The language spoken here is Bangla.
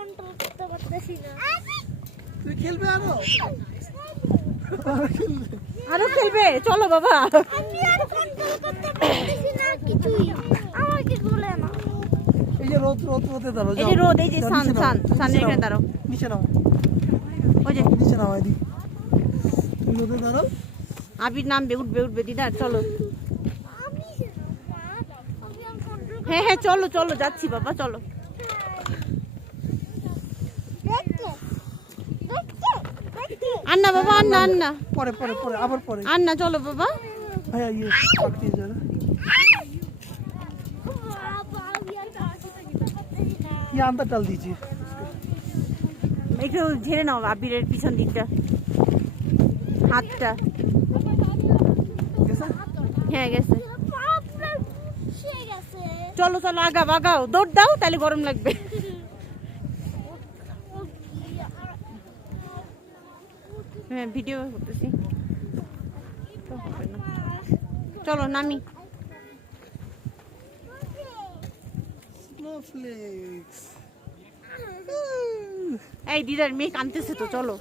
কন্ট্রোল করতে পারতেছি না। তুই খেলবে আরো? আরো খেলবে? চলো বাবা। আমি আর কন্ট্রোল করতে পারতেছি না কিছুই। আমাকে বলে না। এই যে রোদ রোদে দাঁড়াও। এই যে রোদ, এই যে সান এখানে দাঁড়াও। নিচে নাও। ওই যে নিচে নাও এদি। তুমি রোদে দাঁড়াও। আবির নামবে, উঠবে দিদা, চলো। আমি আর কন্ট্রোল হ্যাঁ হ্যাঁ চলো চলো, যাচ্ছি বাবা, চলো। আন্না বাবা, আন্না পরে আবার পরে। আন্না, চলো বাবা। ভাইয়া ইয়ে পাকতে যাবে। ये अंदर डाल दीजिए। একটু ঝেড়ে নাও আবিরের পিছন দিকটা, হাতটা। कैसा? হ্যাঁ গেছে। গেছে। চলো চলো, আগাও, দৌড় দাও, তাহলে গরম লাগবে। হ্যাঁ ভিডিও করতেছি। চলো নামি। Snowflakes. এই দিদার মেয়ে কাঁদতেছে তো, চলো।